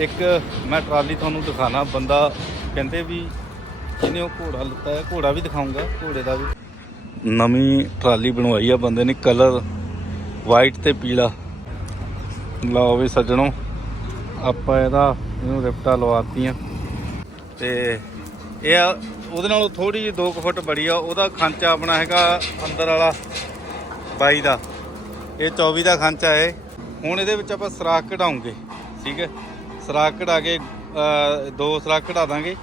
ਇੱਕ ਮੈਂ ਟਰਾਲੀ ਤੁਹਾਨੂੰ ਦਿਖਾਣਾ, ਬੰਦਾ ਕਹਿੰਦੇ ਵੀ ਜਿਹਨੇ ਉਹ ਘੋੜਾ ਲਿੱਤਾ ਹੈ, ਘੋੜਾ ਵੀ ਦਿਖਾਉਂਗਾ ਘੋੜੇ ਦਾ ਵੀ। ਨਵੀਂ ਟਰਾਲੀ ਬਣਵਾਈ ਆ ਬੰਦੇ ਨੇ, ਕਲਰ ਵਾਈਟ ਤੇ ਪੀਲਾ। ਲਓ ਵੀ ਸੱਜਣੋ, ਆਪਾਂ ਇਹਦਾ, ਇਹਨੂੰ ਰਿਪਟਾ ਲਵਾਤੀਆਂ। ਤੇ ਇਹ ਆ- ਉਹਦੇ ਨਾਲੋਂ ਥੋੜੀ ਜਿਹੀ 2 ਫੁੱਟ ਬੜੀ ਆ, ਉਹਦਾ ਖਾਂਚਾ ਆਪਣਾ ਹੈਗਾ ਅੰਦਰ ਵਾਲਾ 22 ਦਾ। ਇਹ 24 ਦਾ ਖਾਂਚਾ ਹੈ ਹੁਣ ਇਹਦੇ ਵਿੱਚ ਆਪਾਂ ਸਰਾਖ ਕਢਾਉਂਗੇ, ਠੀਕ ਹੈ? ਸਰਾਖ ਕਢਾ ਕੇ ਦੋ ਸਰਾਖ ਕਢਾ ਦਾਂਗੇ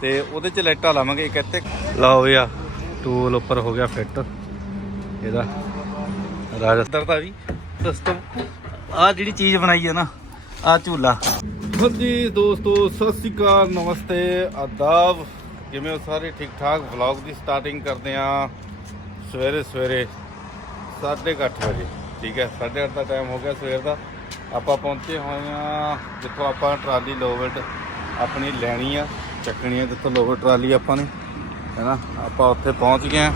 ਤੇ ਉਹਦੇ ਚ ਲਾਈਟਾਂ ਲਾਵਾਂਗੇ ਇੱਕ ਇੱਥੇ। ਲਾਓ ਵੀ ਆ ਟੂਲ ਉੱਪਰ ਹੋ ਗਿਆ ਫਿੱਟ ਇਹਦਾ ਰਾਜਸਥਾਨ ਦਾ ਵੀ ਸਿਸਟਮ ਆ ਜਿਹੜੀ ਚੀਜ਼ ਬਣਾਈ ਹੈ ਨਾ ਆ ਝੂਲਾ। ਹਾਂਜੀ ਦੋਸਤੋ, ਸਤਿ ਸ਼੍ਰੀ ਅਕਾਲ, ਨਮਸਤੇ, ਆਦਾਬ। ਜਿਵੇਂ ਉਹ ਸਾਰੇ? ਠੀਕ ਠਾਕ ਵਲੌਗ ਦੀ ਸਟਾਰਟਿੰਗ ਕਰਦੇ ਆ ਸਵੇਰੇ ਸਵੇਰੇ 8:30 ਵਜੇ। ਠੀਕ ਹੈ 8:30 ਦਾ ਟਾਈਮ ਹੋ ਗਿਆ ਸਵੇਰ ਦਾ। ਆਪਾਂ ਪਹੁੰਚੇ ਹੋਏ ਆ ਜਿੱਥੋਂ ਆਪਾਂ ਟਰਾਲੀ ਲੋਵਟ ਆਪਣੀ ਲੈਣੀ ਆ, ਚੱਕਣੀ ਆ ਜਿੱਥੋਂ ਲੋਵਟ ਟਰਾਲੀ ਆਪਾਂ ਨੇ, ਹੈਨਾ? ਆਪਾਂ ਉੱਥੇ ਪਹੁੰਚ ਗਏ ਆ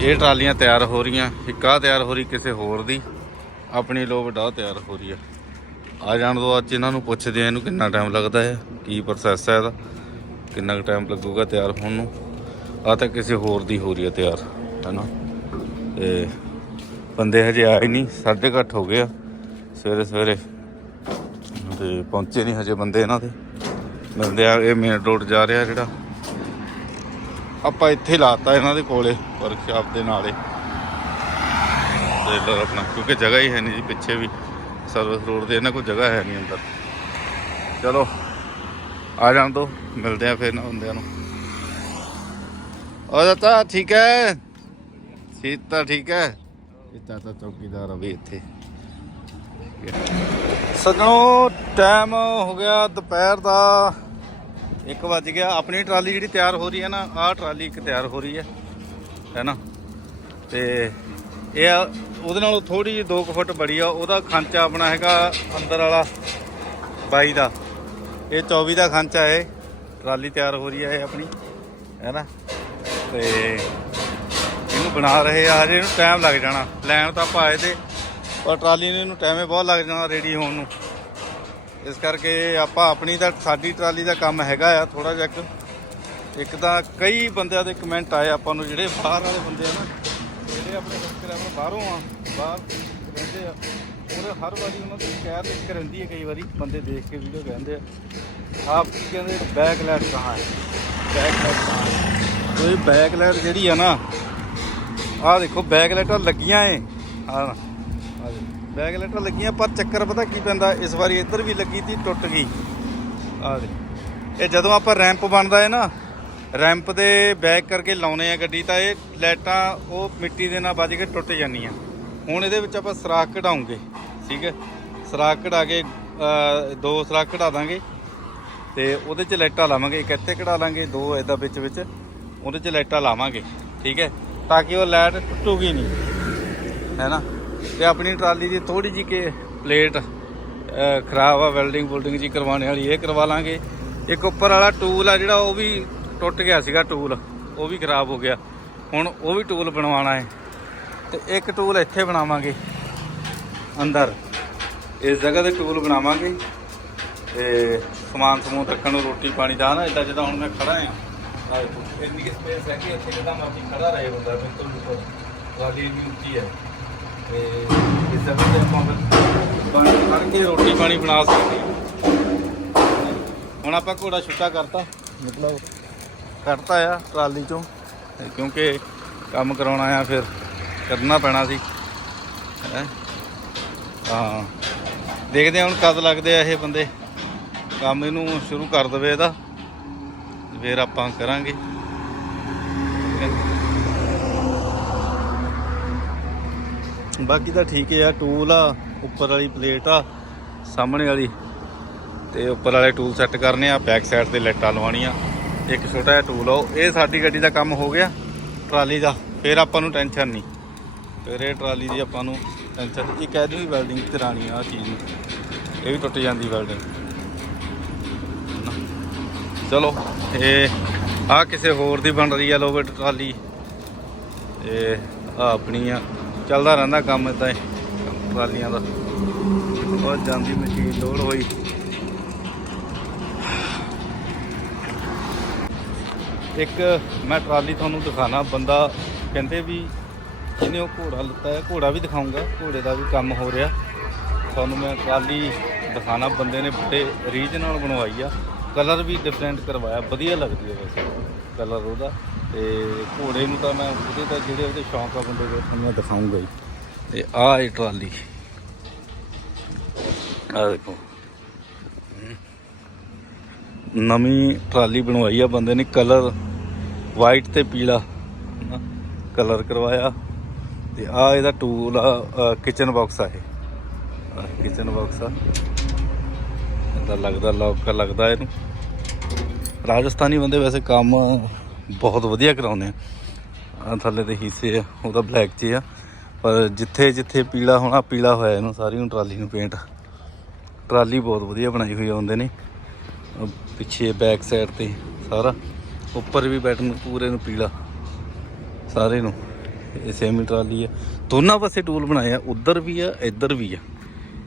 ਇਹ ਟਰਾਲੀਆਂ ਤਿਆਰ ਹੋ ਰਹੀਆਂ, ਇੱਕ ਆਹ ਤਿਆਰ ਹੋ ਰਹੀ, ਕਿਸੇ ਹੋਰ ਦੀ। ਆਪਣੀ ਲੋਵਟ ਆ ਤਿਆਰ ਹੋ ਰਹੀ ਆ। ਆ ਜਾਣ ਦੋ ਅੱਜ ਇਹਨਾਂ ਨੂੰ ਪੁੱਛਦੇ ਆ, ਇਹਨੂੰ ਕਿੰਨਾ ਟਾਈਮ ਲੱਗਦਾ ਹੈ ਕੀ ਪ੍ਰੋਸੈਸ ਹੈ ਇਹਦਾ? ਕਿੰਨਾ ਕੁ ਟਾਈਮ ਲੱਗੂਗਾ ਤਿਆਰ ਹੋਣ ਨੂੰ? ਆ ਤਾਂ ਕਿਸੇ ਹੋਰ ਦੀ ਹੋ ਰਹੀ ਹੈ ਤਿਆਰ, ਹੈਨਾ? ਤੇ ਬੰਦੇ ਹਜੇ ਆਏ ਨਹੀਂ ਸਾਢੇ ਕੁ ਅੱਠ ਹੋ ਗਏ ਆ। ਸਵੇਰੇ ਸਵੇਰੇ। ਤੇ ਪਹੁੰਚੇ ਨਹੀਂ ਹਜੇ ਬੰਦੇ ਇਹਨਾਂ ਦੇ। ਮਿਲਦੇ ਆ ਇਹ ਮੇਨ ਰੋਡ ਜਾ ਰਿਹਾ ਜਿਹੜਾ। ਆਪਾਂ ਇੱਥੇ ਲਾਤਾ ਇਹਨਾਂ ਦੇ ਕੋਲੇ ਵਰਕਸ਼ਾਪ ਦੇ ਨਾਲੇ। ਟ੍ਰੇਲਰ ਆਪਣਾ, ਕਿਉਂਕਿ ਜਗ੍ਹਾ ਹੀ ਹੈ ਨਹੀਂ ਜੀ ਪਿੱਛੇ ਵੀ। ਸਰਵਿਸ ਰੋਡ ਦੇ ਇਹਨਾਂ ਕੋਲ ਜਗ੍ਹਾ ਹੈ ਨਹੀਂ ਅੰਦਰ। ਚਲੋ, ਆ ਜਾਣ ਦੋ, ਮਿਲਦੇ ਆ ਫਿਰ ਨਾ ਹੁੰਦਿਆਂ ਨੂੰ। ਉਹ ਚਾਚਾ ਠੀਕ ਹੈ। ਸੀਤਾ ਠੀਕ ਹੈ। ਇਹ ਤਾਂ ਚੌਕੀਦਾਰ ਆ ਵੀ ਇੱਥੇ। ਸੱਜਣੋ ਟਾਈਮ ਹੋ ਗਿਆ ਦੁਪਹਿਰ ਦਾ 1 ਵਜ ਗਿਆ। ਆਪਣੀ ਟਰਾਲੀ ਜਿਹੜੀ ਤਿਆਰ ਹੋ ਰਹੀ ਹੈ ਨਾ, ਆਹ ਟਰਾਲੀ ਇੱਕ ਤਿਆਰ ਹੋ ਰਹੀ ਹੈ ਹੈ ਨਾ? ਤੇ ਇਹ ਆ- ਉਹਦੇ ਨਾਲੋਂ ਥੋੜੀ ਜਿਹੀ 2 ਫੁੱਟ ਬੜੀ ਆ। ਉਹਦਾ ਖਾਂਚਾ ਆਪਣਾ ਹੈਗਾ ਅੰਦਰ ਵਾਲਾ 22 ਦਾ। ਇਹ 24 ਦਾ ਖਾਂਚਾ ਹੈ। ਟਰਾਲੀ ਤਿਆਰ ਹੋ ਰਹੀ ਹੈ ਇਹ ਆਪਣੀ, ਹੈ ਨਾ? ਤੇ ਇਹਨੂੰ ਬਣਾ ਰਹੇ ਆ, ਹਜੇ ਇਹਨੂੰ ਟਾਈਮ ਲੱਗ ਜਾਣਾ। ਲੈਣ ਤਾਂ ਆਪਾਂ ਆਏ ਤੇ ਪਰ ਟਰਾਲੀ ਨੂੰ ਇਹਨੂੰ ਟਾਈਮੇ ਬਹੁਤ ਲੱਗ ਜਾਣਾ ਰੈਡੀ ਹੋਣ ਨੂੰ। ਇਸ ਕਰਕੇ ਆਪਾਂ ਆਪਣੀ ਤਾਂ ਸਾਡੀ ਟਰਾਲੀ ਦਾ ਕੰਮ ਹੈਗਾ ਆ ਥੋੜਾ ਜਿਹਾ ਇੱਕ। ਤਾਂ ਕਈ ਬੰਦਿਆਂ ਦੇ ਕਮੈਂਟ ਆਏ ਆਪਾਂ ਨੂੰ, ਜਿਹੜੇ ਬਾਹਰ ਵਾਲੇ ਬੰਦੇ ਆ ਨਾ, ਜਿਹੜੇ ਆਪਣੇ ਸਬਸਕ੍ਰਾਈਬਰ ਬਾਹਰੋਂ ਆ, ਬਾਹਰ ਰਹਿੰਦੇ ਆ, ਉਹਦੇ ਹਰ ਵਾਰੀ ਉਹਨਾਂ ਦੀ ਸ਼ਿਕਾਇਤ ਇੱਕ ਰਹਿੰਦੀ ਹੈ ਕਈ ਵਾਰੀ, ਬੰਦੇ ਦੇਖ ਕੇ ਵੀਡੀਓ ਕਹਿੰਦੇ ਆ, ਆਪ ਕੀ ਕਹਿੰਦੇ ਬੈਕ ਕਹਾਂ ਹੈ? ਬੈਕਲੈਟ ਲਾਈਟ ਕਹਾਂ ਹੈ? ਤੋ ਇਹ ਜਿਹੜੀ ਆ ਨਾ, ਆਹ ਦੇਖੋ ਬੈਕਲੈਟਾਂ ਲੱਗੀਆਂ ਏ। ਆ ਬੈਕ ਲਾਈਟਾਂ ਲੱਗੀਆਂ, ਪਰ ਚੱਕਰ ਪਤਾ ਕੀ ਪੈਂਦਾ, ਇਸ ਵਾਰੀ ਇੱਧਰ ਵੀ ਲੱਗੀ ਤੀ ਟੁੱਟ ਗਈ। ਆ ਦੇ ਇਹ ਜਦੋਂ ਆਪਾਂ ਰੈਂਪ ਬਣਦਾ ਹੈ ਨਾ ਰੈਂਪ ਦੇ ਬੈਕ ਕਰਕੇ ਲਾਉਨੇ ਆ ਗੱਡੀ, ਤਾਂ ਇਹ ਲਾਈਟਾਂ ਉਹ ਮਿੱਟੀ ਦੇ ਨਾਲ ਵੱਜ ਕੇ ਟੁੱਟ ਜਾਂਦੀਆਂ। ਹੁਣ ਇਹਦੇ ਵਿੱਚ ਆਪਾਂ ਸਰਾਖ ਕਢਾਉਂਗੇ, ਠੀਕ ਹੈ? ਸਰਾਖ ਕਢਾ ਕੇ ਦੋ ਸਰਾਖ ਕਢਾ ਦਾਂਗੇ। ਤੇ ਉਹਦੇ 'ਚ ਲਾਈਟਾਂ ਲਾਵਾਂਗੇ, ਇੱਕ ਇੱਥੇ ਕਢਾ ਲਾਂਗੇ, ਦੋ ਇਹਦਾ ਵਿੱਚ ਵਿੱਚ, ਉਹਦੇ 'ਚ ਲਾਈਟਾਂ ਲਾਵਾਂਗੇ, ਠੀਕ ਹੈ? ਤਾਂ ਕਿ ਉਹ ਲਾਈਟ ਟੁੱਟੂਗੀ ਨਹੀਂ, ਹੈ ਨਾ? ਤੇ ਆਪਣੀ ਟਰਾਲੀ ਦੀ ਥੋੜੀ ਜਿਹੀ ਕਿ ਪਲੇਟ ਖਰਾਬ ਆ ਵੈਲਡਿੰਗ ਵੁਲਡਿੰਗ ਜੀ ਕਰਵਾਉਣ ਵਾਲੀ, ਇਹ ਕਰਵਾ ਲਾਂਗੇ। ਇੱਕ ਉੱਪਰ ਵਾਲਾ ਟੂਲ ਆ ਜਿਹੜਾ, ਉਹ ਵੀ ਟੁੱਟ ਗਿਆ ਸੀਗਾ ਟੂਲ ਉਹ ਵੀ ਖਰਾਬ ਹੋ ਗਿਆ। ਹੁਣ ਉਹ ਵੀ ਟੂਲ ਬਣਵਾਉਣਾ ਹੈ। ਤੇ ਇੱਕ ਟੂਲ ਇੱਥੇ ਬਣਾਵਾਂਗੇ, ਅੰਦਰ। ਇਸ ਜਗ੍ਹਾ ਤੇ ਟੂਲ ਬਣਾਵਾਂਗੇ। ਤੇ ਸਮਾਨ ਸਮੂਨ ਰੱਖਣ ਨੂੰ ਰੋਟੀ ਪਾਣੀ ਦਾ ਨਾ ਇਦਾਂ ਜਿੱਦਾਂ ਹੁਣ ਮੈਂ ਖੜਾ ਆ ਇੰਨੀ ਸਪੇਸ ਹੈ ਕਿ ਇੱਥੇ ਜਿੱਦਾਂ ਮਰਜ਼ੀ ਖੜਾ ਰਹੇ ਬੰਦਾ, ਬਿਲਕੁਲ ਬਿਲਕੁਲ। ਇੰਨੀ ਉੱਚੀ ਹੈ। ਤੇ ਇਸ ਜਗ੍ਹਾ ਤੇ ਆਪਾਂ ਕੇ ਰੋਟੀ ਪਾਣੀ ਬਣਾ ਸਕਦੇ ਹਾਂ। ਹੁਣ ਆਪਾਂ ਘੋੜਾ ਛੁੱਟਾ ਕਰਤਾ। ਮਤਲਬ ਕੱਢਤਾ ਆ ਟਰਾਲੀ ਚੋਂ। ਤੇ ਕਿਉਂਕਿ ਕੰਮ ਕਰਾਉਣਾ ਆ ਫਿਰ ਕਰਨਾ ਪੈਣਾ ਸੀ। ਹੈਂ? ਹਾਂ। ਦੇਖਦੇ ਹਾਂ ਹੁਣ ਕਦ ਲੱਗਦੇ ਆ ਇਹ ਬੰਦੇ। ਕੰਮ ਇਹਨੂੰ ਸ਼ੁਰੂ ਕਰ ਦਵੇ ਇਹਦਾ। ਫਿਰ ਆਪਾਂ ਕਰਾਂਗੇ। ਬਾਕੀ ਤਾਂ ਠੀਕ ਹੈ ਆ ਟੂਲ ਆ, ਉੱਪਰ ਵਾਲੀ ਪਲੇਟ ਆ, ਸਾਹਮਣੇ ਵਾਲੀ। ਤੇ ਉੱਪਰ ਵਾਲੇ ਟੂਲ ਸੈੱਟ ਕਰਨੇ ਆ ਬੈਕ ਸਾਈਡ ਤੇ ਲਾਈਟਾਂ ਲਵਾਉਣੀਆਂ। ਇੱਕ ਛੋਟਾ ਜਿਹਾ ਟੂਲ ਆ ਉਹ- ਇਹ ਸਾਡੀ ਗੱਡੀ ਦਾ ਕੰਮ ਹੋ ਗਿਆ, ਟਰਾਲੀ ਦਾ। ਫਿਰ ਆਪਾਂ ਨੂੰ ਟੈਨਸ਼ਨ ਨਹੀਂ। ਫਿਰ ਇਹ ਟਰਾਲੀ ਦੀ ਆਪਾਂ ਨੂੰ ਟੈਨਸ਼ਨ ਇਹ ਕਹਿ ਦੂੰ ਵੈਲਡਿੰਗ ਕਰਾਣੀ ਆ ਆਹ ਚੀਜ਼ ਨੂੰ। ਇਹ ਵੀ ਟੁੱਟ ਜਾਂਦੀ ਵੈਲਡਿੰਗ ਚਲੋ, ਇਹ ਆ ਕਿਸੇ ਹੋਰ ਦੀ ਬਣ ਰਹੀ ਆ ਲੋਵੇਟ ਟਰਾਲੀ। ਇਹ ਆਹ ਆਪਣੀ ਆ। ਚੱਲਦਾ ਰਹਿੰਦਾ ਕੰਮ ਇਦਾਂ ਟਰਾਲੀਆਂ ਦਾ। ਉਹ ਜਾਂਦੀ ਮਸ਼ੀਨ ਲੋਡ ਹੋਈ। ਇੱਕ ਮੈਂ ਟਰਾਲੀ ਤੁਹਾਨੂੰ ਦਿਖਾਣਾ, ਬੰਦਾ ਕਹਿੰਦੇ ਵੀ ਜਿਹਨੇ ਉਹ ਘੋੜਾ ਲਿੱਤਾ ਹੈ, ਘੋੜਾ ਵੀ ਦਿਖਾਉਂਗਾ ਘੋੜੇ ਦਾ ਵੀ ਕੰਮ ਹੋ ਰਿਹਾ। ਤੁਹਾਨੂੰ ਮੈਂ ਟਰਾਲੀ ਦਿਖਾਣਾ, ਬੰਦੇ ਨੇ ਬੜੇ ਰੀਝ ਨਾਲ ਬਣਵਾਈ ਆ। ਕਲਰ ਵੀ ਡਿਫਰੈਂਟ ਕਰਵਾਇਆ, ਵਧੀਆ ਲੱਗਦੀ ਹੈ ਵੈਸੇ। ਕਲਰ ਉਹਦਾ। ਤੇ ਘੋੜੇ ਨੂੰ ਤਾਂ ਮੈਂ ਉਹਦੇ ਤਾਂ ਜਿਹੜੇ ਉਹਦੇ ਸ਼ੌਂਕ ਆ ਬੰਦੇ ਦੇ। ਤੁਹਾਨੂੰ ਮੈਂ ਦਿਖਾਉਂਗਾ ਹੀ ਤੇ ਆਹ ਇਹ ਟਰਾਲੀ। ਆ ਦੇਖੋ। ਨਵੀਂ ਟਰਾਲੀ ਬਣਵਾਈ ਆ ਬੰਦੇ ਨੇ ਕਲਰ ਵਾਈਟ ਤੇ ਪੀਲਾ। ਕਲਰ ਕਰਵਾਇਆ। ਤੇ ਆ ਇਹਦਾ ਟੂਲ ਆ ਕਿਚਨ ਬਾਕਸ ਆ ਇਹ। ਕਿਚਨ ਬਾਕਸ ਆ। ਇਹਦਾ ਲੱਗਦਾ ਲੌਕ ਲੱਗਦਾ ਇਹਨੂੰ। ਰਾਜਸਥਾਨੀ ਬੰਦੇ ਵੈਸੇ ਕੰਮ ਬਹੁਤ ਵਧੀਆ ਕਰਾਉਂਦੇ ਆ। ਥੱਲੇ ਦੇ ਹਿੱਸੇ ਆ, ਉਹਦਾ ਬਲੈਕ 'ਚ ਆ। ਪਰ ਜਿੱਥੇ ਜਿੱਥੇ ਪੀਲਾ ਹੋਣਾ, ਪੀਲਾ ਹੋਇਆ ਇਹਨੂੰ, ਸਾਰੀ ਨੂੰ ਟਰਾਲੀ ਨੂੰ ਪੇਂਟ ਟਰਾਲੀ ਬਹੁਤ ਵਧੀਆ ਬਣਾਈ ਹੋਈ ਆ ਹੁੰਦੇ ਨੇ। ਪਿੱਛੇ ਬੈਕ ਸਾਈਡ ਤੇ ਸਾਰਾ। ਉੱਪਰ ਵੀ ਬੈਠਣ ਪੂਰੇ ਨੂੰ ਪੀਲਾ। ਸਾਰੇ ਨੂੰ। ਇਹ ਸੇਮੀ ਟਰਾਲੀ ਆ। ਦੋਨਾਂ ਪਾਸੇ ਟੂਲ ਬਣਾਏ ਆ। ਉਧਰ ਵੀ ਆ, ਇੱਧਰ ਵੀ ਆ।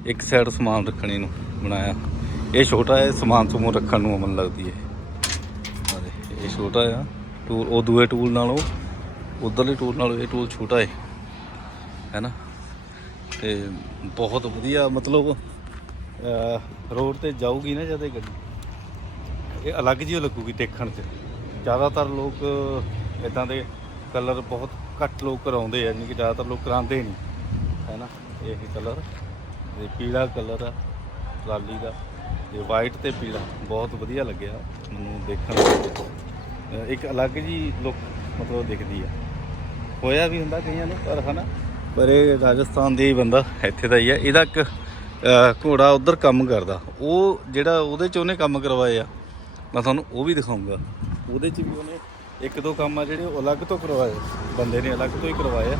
ਇੱਕ ਸਾਈਡ ਸਮਾਨ ਰੱਖਣੇ ਨੂੰ ਬਣਾਇਆ। ਇਹ ਛੋਟਾ ਹੈ ਸਮਾਨ ਸਮੂਹ ਰੱਖਣ ਨੂੰ ਅਮਨ ਲੱਗਦੀ ਹੈ। ਇਹ ਛੋਟਾ ਆ ਟੂਲ ਉਹ ਦੂਏ ਟੂਲ ਨਾਲੋਂ ਉਧਰਲੇ ਟੂਲ ਨਾਲੋਂ ਇਹ ਟੂਲ ਛੋਟਾ ਹੈ ਹੈਨਾ ਤੇ ਬਹੁਤ ਵਧੀਆ, ਮਤਲਬ ਰੋਡ ਤੇ ਜਾਊਗੀ ਨਾ ਜਦ ਇਹ ਗੱਡੀ, ਇਹ ਅਲੱਗ ਜਿਹੀ ਲੱਗੂਗੀ ਦੇਖਣ 'ਚ। ਜ਼ਿਆਦਾਤਰ ਲੋਕ ਇਦਾਂ ਦੇ ਕਲਰ ਬਹੁਤ ਘੱਟ ਲੋਕ ਕਰਾਉਂਦੇ ਆ ਨਹੀਂ ਕਿ ਜ਼ਿਆਦਾਤਰ ਲੋਕ ਕਰਾਉਂਦੇ ਨਹੀਂ, ਹੈ ਨਾ? ਇਹ ਕਲਰ ਤੇ ਪੀਲਾ ਕਲਰ ਆ ਟਰਾਲੀ ਦਾ ਤੇ ਵਾਈਟ ਤੇ ਪੀਲਾ, ਬਹੁਤ ਵਧੀਆ ਲੱਗਿਆ ਮੈਨੂੰ ਦੇਖਣ ਵਿੱਚ ਇੱਕ ਅਲੱਗ ਜੀ ਲੁੱਕ ਮਤਲਬ ਦਿਖਦੀ ਆ। ਹੋਇਆ ਵੀ ਹੁੰਦਾ ਕਈਆਂ ਨੂੰ, ਪਰ ਹਨਾ? ਪਰ ਇਹ ਰਾਜਸਥਾਨ ਦੇ ਬੰਦਾ ਇੱਥੇ ਦਾ ਹੀ ਆ। ਇਹਦਾ ਇੱਕ ਘੋੜਾ ਉਧਰ ਕੰਮ ਕਰਦਾ। ਉਹ ਜਿਹੜਾ ਉਹਦੇ ਚ ਉਹਨੇ ਕੰਮ ਕਰਵਾਏ ਆ, ਮੈਂ ਤੁਹਾਨੂੰ ਉਹ ਵੀ ਦਿਖਾਉਂਗਾ। ਉਹਦੇ ਚ ਵੀ ਉਹਨੇ ਇੱਕ ਦੋ ਕੰਮ ਆ ਜਿਹੜੇ ਉਹ ਅਲੱਗ ਤੋਂ ਕਰਵਾਏ। ਬੰਦੇ ਨੇ ਅਲੱਗ ਤੋਂ ਹੀ ਕਰਵਾਏ ਆ।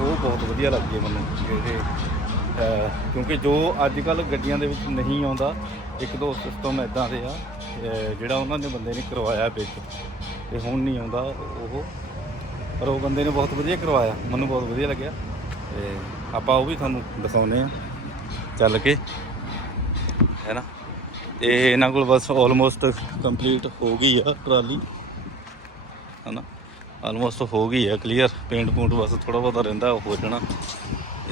ਉਹ ਬਹੁਤ ਵਧੀਆ ਲੱਗੇ ਮੈਨੂੰ। ਜਿਹੜੇ ਕਿਉਂਕਿ ਜੋ ਅੱਜ ਕੱਲ ਗੱਡੀਆਂ ਦੇ ਵਿੱਚ ਨਹੀਂ ਆਉਂਦਾ, ਇੱਕ ਦੋ ਸਿਸਟਮ ਇਦਾਂ ਦੇ ਆ। ਜਿਹੜਾ ਉਹਨਾਂ ਨੇ ਬੰਦੇ ਨੇ ਕਰਵਾਇਆ ਵਿੱਚ, ਤੇ ਹੁਣ ਨਹੀਂ ਆਉਂਦਾ ਉਹ। ਪਰ ਉਹ ਬੰਦੇ ਨੇ ਬਹੁਤ ਵਧੀਆ ਕਰਵਾਇਆ, ਮੈਨੂੰ ਬਹੁਤ ਵਧੀਆ ਲੱਗਿਆ। ਤੇ ਆਪਾਂ ਉਹ ਵੀ ਤੁਹਾਨੂੰ ਦਿਖਾਉਨੇ ਆ ਚੱਲ ਕੇ। ਹੈ ਨਾ? ਤੇ ਇਹਨਾਂ ਕੋਲ ਬਸ ਆਲਮੋਸਟ ਕੰਪਲੀਟ ਹੋ ਗਈ ਆ ਟਰਾਲੀ। ਹੈ ਨਾ? ਆਲਮੋਸਟ ਹੋ ਗਈ ਆ ਕਲੀਅਰ ਪੇਂਟ ਪੂੰਟ ਬਸ ਥੋੜਾ ਬਹੁਤਾ ਰਹਿੰਦਾ ਹੋ ਜਾਣਾ।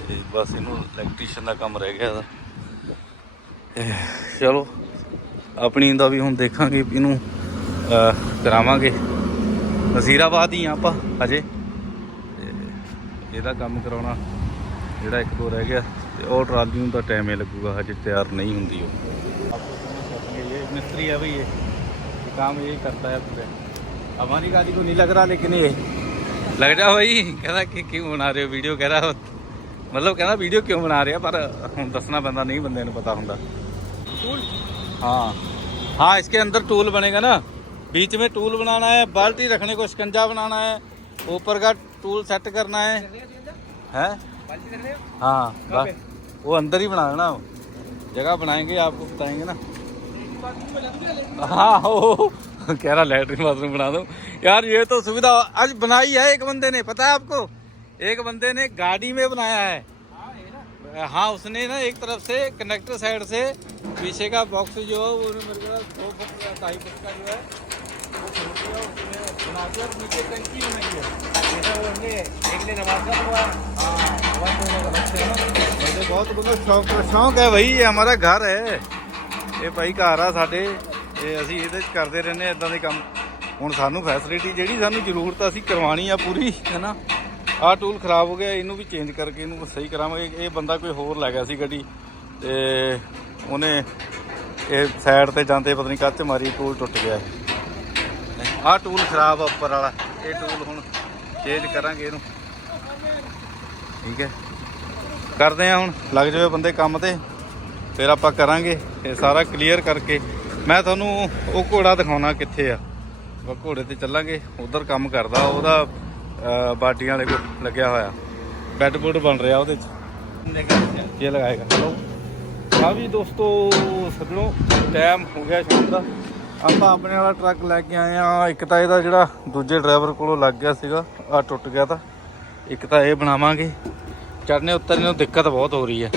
ਤੇ ਬਸ ਇਹਨੂੰ ਇਲੈਕਟ੍ਰੀਸ਼ੀਅਨ ਦਾ ਕੰਮ ਰਹਿ ਗਿਆ ਇਹਦਾ। ਚਲੋ। ਆਪਣੀ ਦਾ ਵੀ ਹੁਣ ਦੇਖਾਂਗੇ ਵੀ ਇਹਨੂੰ ਅਹ, ਕਰਾਵਾਂਗੇ ਨਜ਼ੀਰਾਬਾਦ ਹੀ ਆ ਆਪਾਂ ਅਜੇ ਤੇ ਇਹਦਾ ਕੰਮ ਕਰਾਉਣਾ ਜਿਹੜਾ ਇੱਕ ਦੋ ਰਹਿ ਗਿਆ ਤੇ ਉਹ ਟਰਾਲੀ ਨੂੰ ਤਾਂ ਟਾਈਮ ਹੀ ਲੱਗੂਗਾ ਹਜੇ ਤਿਆਰ ਨਹੀਂ ਹੁੰਦੀ ਉਹ ਇਹ ਮਿਸਤਰੀ है भाई ये ये काम यही करता है पूरे हमारी गाड़ी को नहीं लग रहा लेकिन ये लग जा भाई कहना कि क्यों बना रहे हो वीडियो कह रहा मतलब कहना वीडियो क्यों बना रहे हो पर ਹੁਣ ਦੱਸਣਾ ਪੈਂਦਾ ਨਹੀਂ ਬੰਦੇ ਨੂੰ ਪਤਾ ਹੁੰਦਾ टूल हाँ। हाँ इसके अंदर टूल बनेगा ना। बीच में टूल बनाना है, बाल्टी रखने को शिकंजा बनाना है, ऊपर का टूल सेट करना है। है? हाँ बस। वो अंदर ही बनाना ना। जगह बनाएँगे, आपको बताएँगे ना। हाँ हो। कह रहा लेटरिन बाथरूम बना दो। यार, ये तो सुविधा आज बनाई है एक बंदे ने, पता है आपको? एक बंदे ने गाड़ी में बनाया है। हाँ उसने ना एक तरफ से कनेक्टर साइड से पीछे का बॉक्स जो है वो मेरे ख्याल दो फुट या ढाई फुट का जो है वो खोल दिया उसने बना दिया और नीचे टंकी बनाई है मुझे बहुत बहुत शौक शौक है भाई ये हमारा घर है ਇਹ ਭਾਈ ਘਰ ਆ ਸਾਡੇ ਤੇ ਅਸੀਂ ਇਹਦੇ ਚ ਕਰਦੇ ਰਹਿੰਦੇ ਇਦਾਂ ਦੇ ਕੰਮ ਹੁਣ ਸਾਨੂੰ ਫੈਸਿਲਿਟੀ ਜਿਹੜੀ ਸਾਨੂੰ ਜ਼ਰੂਰਤ ਆ ਅਸੀਂ ਕਰਵਾਣੀ ਆ ਪੂਰੀ ਹੈਨਾ ਆਹ ਟੂਲ ਖਰਾਬ ਹੋ ਗਿਆ, ਇਹਨੂੰ ਵੀ ਚੇਂਜ ਕਰਕੇ ਇਹਨੂੰ ਸਹੀ ਕਰਾਵਾਂਗੇ ਇਹ ਬੰਦਾ ਕੋਈ ਹੋਰ ਲੈ ਗਿਆ ਸੀ ਗੱਡੀ, ਤੇ ਉਹਨੇ ਇਹ ਸਾਈਡ ਤੇ ਜਾਂਦੇ ਪਤਾ ਨਹੀਂ ਕੱਚ ਮਾਰੀ ਟੂਲ ਟੁੱਟ ਗਿਆ। ਆਹ ਟੂਲ ਖਰਾਬ ਆ ਉੱਪਰ ਵਾਲਾ, ਇਹ ਟੂਲ ਹੁਣ ਚੇਂਜ ਕਰਾਂਗੇ ਇਹਨੂੰ। ਠੀਕ ਹੈ। ਕਰਦੇ ਆ ਹੁਣ, ਲੱਗ ਜਾਵੇ ਬੰਦੇ ਕੰਮ ਤੇ, ਫਿਰ ਆਪਾਂ ਕਰਾਂਗੇ, ਇਹ ਸਾਰਾ ਕਲੀਅਰ ਕਰਕੇ। ਮੈਂ ਤੁਹਾਨੂੰ ਉਹ ਘੋੜਾ ਦਿਖਾਉਣਾ ਕਿੱਥੇ ਆ। ਘੋੜੇ ਤੇ ਚੱਲਾਂਗੇ, ਉਧਰ ਕੰਮ ਕਰਦਾ, ਉਹਦਾ ਬਾਟੀਆਂ ਵਾਲੇ ਕੋਲ ਲੱਗਿਆ ਹੋਇਆ। ਬੈੱਡ ਬੁੱਡ ਬਣ ਰਿਹਾ ਉਹਦੇ ਚ। ਕੀ ਲਗਾਏਗਾ। ਚਲੋ ਆ ਵੀ ਦੋਸਤੋ, ਸੱਜਣੋ ਟਾਈਮ ਹੋ ਗਿਆ ਸ਼ਾਮ ਦਾ। ਆਪਾਂ ਆਪਣੇ ਵਾਲਾ ਟਰੱਕ ਲੈ ਕੇ ਆਏ ਆ ਇੱਕ ਤਾਂ ਇਹਦਾ ਜਿਹੜਾ ਦੂਜੇ ਡਰਾਈਵਰ ਕੋਲੋਂ ਲੱਗ ਗਿਆ ਸੀਗਾ ਆ ਟੁੱਟ ਗਿਆ ਤਾਂ। ਇੱਕ ਤਾਂ ਇਹ ਬਣਾਵਾਂਗੇ। ਚੜਨੇ ਉਤਰਨੇ ਨੂੰ ਦਿੱਕਤ ਬਹੁਤ ਹੋ ਰਹੀ ਹੈ।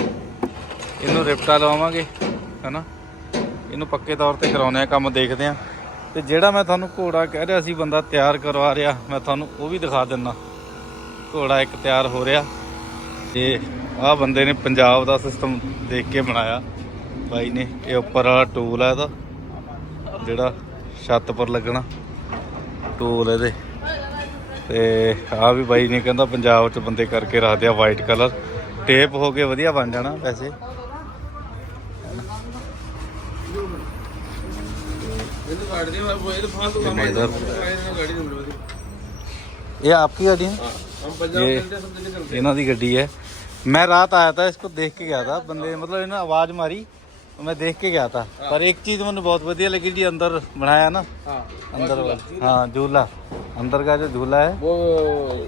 ਇਹਨੂੰ ਰਿਪਟਾ ਲਵਾਵਾਂਗੇ, ਹਨਾ? ਇਹਨੂੰ ਪੱਕੇ ਤੌਰ ਤੇ ਕਰਾਉਣੇ ਆ ਕੰਮ ਦੇਖਦੇ ਆ ਤੇ ਜਿਹੜਾ ਮੈਂ ਤੁਹਾਨੂੰ ਘੋੜਾ ਕਹਿ ਰਿਹਾ ਸੀ, ਬੰਦਾ ਤਿਆਰ ਕਰਵਾ ਰਿਹਾ, ਮੈਂ ਤੁਹਾਨੂੰ ਉਹ ਵੀ ਦਿਖਾ ਦਿੰਨਾ। ਘੋੜਾ ਇੱਕ ਤਿਆਰ ਹੋ ਰਿਹਾ ਤੇ ਆਹ ਬੰਦੇ ਨੇ ਪੰਜਾਬ ਦਾ ਸਿਸਟਮ ਦੇਖ ਕੇ ਬਣਾਇਆ। ਬਾਈ ਨੇ, ਇਹ ਉੱਪਰ ਵਾਲਾ ਟੂਲ ਆ ਇਹਦਾ, ਜਿਹੜਾ ਛੱਤ ਪਰ ਲੱਗਣਾ ਟੂਲ ਇਹਦੇ। ਤੇ ਆ ਵੀ ਬਾਈ ਨੇ ਕਹਿੰਦਾ, ਪੰਜਾਬ 'ਚ ਬੰਦੇ ਕਰਕੇ ਰੱਖਦੇ ਆ ਵਾਈਟ ਕਲਰ ਟੇਪ ਹੋ ਕੇ ਵਧੀਆ ਬਣ ਜਾਣਾ ਵੈਸੇ। तो तो ये आपकी गाड़ी है? हाँ, ये इन्हों की गड्डी है। मैं रात आया था इसको देख के गया था। बंदे मतलब इन्हें आवाज़ मारी मैं देख के गया था। हाँ। पर एक चीज़ मैंने बहुत बढ़िया लगी जी अंदर बनाया ना। हाँ, अंदर हाँ झूला। अंदर का जो झूला है। वो